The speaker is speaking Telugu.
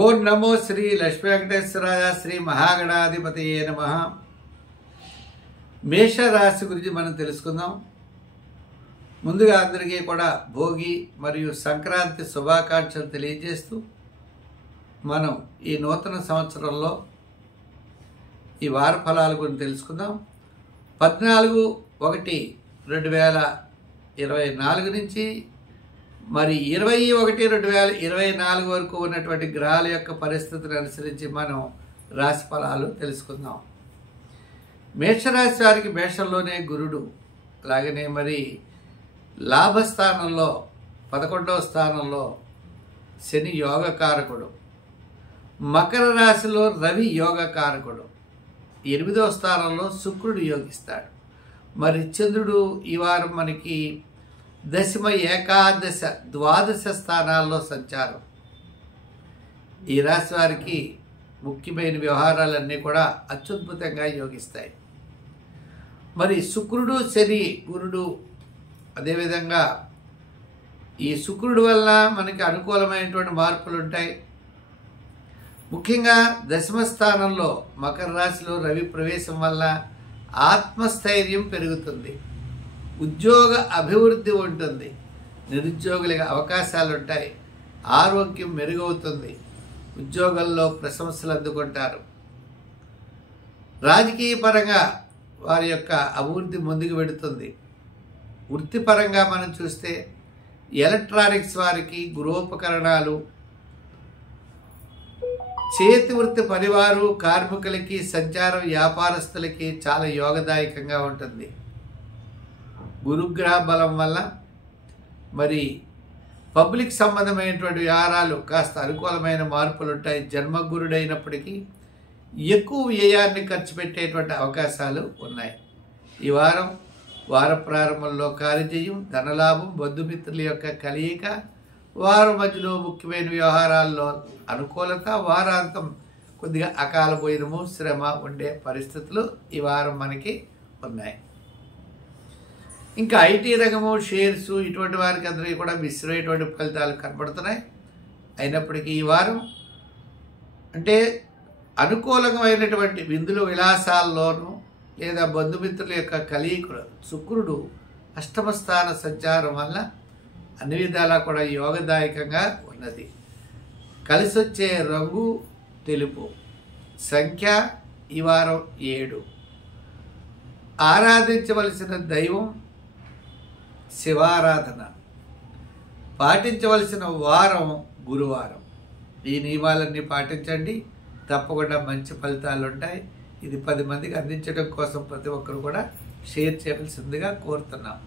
ఓం నమో శ్రీ లక్ష్మీ వెంకటేశ్వరాయ శ్రీ మహాగణాధిపతయే నమః. మేషరాశి గురించి మనం తెలుసుకుందాం. ముందుగా అందరికీ కూడా భోగి మరియు సంక్రాంతి శుభాకాంక్షలు తెలియజేస్తూ మనం ఈ నూతన సంవత్సరంలో ఈ వార ఫలాల గురించి తెలుసుకుందాం. 14/1/2024 నుంచి మరి 21/2024 వరకు ఉన్నటువంటి గ్రహాల యొక్క పరిస్థితులను అనుసరించి మనం రాశి ఫలాలు తెలుసుకుందాం. మేషరాశి వారికి మేషంలోనే గురుడు, అలాగనే మరి లాభస్థానంలో 11వ స్థానంలో శని యోగకారకుడు, మకర రాశిలో రవి యోగకారకుడు, 8వ స్థానంలో శుక్రుడు యోగిస్తాడు. మరి చంద్రుడు ఈ వారం మనకి దశమ, ఏకాదశ, ద్వాదశ స్థానాల్లో సంచారం. ఈ రాశి వారికి ముఖ్యమైన వ్యవహారాలన్నీ కూడా అత్యద్భుతంగా యోగిస్తాయి. మరి శుక్రుడు, శని, గురుడు, అదేవిధంగా ఈ శుక్రుడు వల్ల మనకి అనుకూలమైనటువంటి మార్పులు ఉంటాయి. ముఖ్యంగా దశమ స్థానంలో మకర రాశిలో రవి ప్రవేశం వల్ల ఆత్మస్థైర్యం పెరుగుతుంది, ఉద్యోగ అభివృద్ధి ఉంటుంది, నిరుద్యోగులకు అవకాశాలు ఉంటాయి, ఆరోగ్యం మెరుగవుతుంది, ఉద్యోగంలో ప్రశంసలు అందుకుంటారు. రాజకీయ పరంగా వారి యొక్క అభివృద్ధి ముందుకు వెడుతుంది. వృత్తిపరంగా మనం చూస్తే ఎలక్ట్రానిక్స్ వారికి, గృహోపకరణాలు, చేతి వృత్తి పనివారు, కార్మికులకి, సంచారం వ్యాపారస్తులకి చాలా యోగదాయకంగా ఉంటుంది. గురుగ్రహ బలం వల్ల మరి పబ్లిక్ సంబంధమైనటువంటి వ్యవహారాలు కాస్త అనుకూలమైన మార్పులు ఉంటాయి. జన్మగురుడైనప్పటికీ ఎక్కువ వ్యయాన్ని ఖర్చు పెట్టేటువంటి అవకాశాలు ఉన్నాయి. ఈ వార ప్రారంభంలో కార్యజయం, ధనలాభం, బంధుమిత్రుల యొక్క కలయిక, వారం మధ్యలో ముఖ్యమైన వ్యవహారాల్లో అనుకూలత, వారాంతం కొద్దిగా అకాల భోజనము, శ్రమ ఉండే పరిస్థితులు ఈ వారం మనకి ఉన్నాయి. ఇంకా ఐటీ రంగము, షేర్స్, ఇటువంటి వారికి అందరికీ కూడా మిశ్రమైనటువంటి ఫలితాలు కనబడుతున్నాయి. అయినప్పటికీ ఈ వారం అంటే అనుకూలమైనటువంటి విందులు విలాసాల్లోనూ లేదా బంధుమిత్రుల యొక్క కలయికలు, శుక్రుడు అష్టమ స్థాన సంచారం వల్ల అన్ని విధాలా కూడా యోగదాయకంగా ఉన్నది. కలిసి వచ్చే రంగు తెలుపు, సంఖ్య ఈ వారం 7, ఆరాధించవలసిన దైవం శివారాధన, పాటించవలసిన వారం గురువారం. ఈ నియమాలన్నీ పాటించండి, తప్పకుండా మంచి ఫలితాలు ఉంటాయి. ఇది 10 మందికి అందించడం కోసం ప్రతి ఒక్కరు కూడా షేర్ చేయవలసిందిగా కోరుతున్నాం.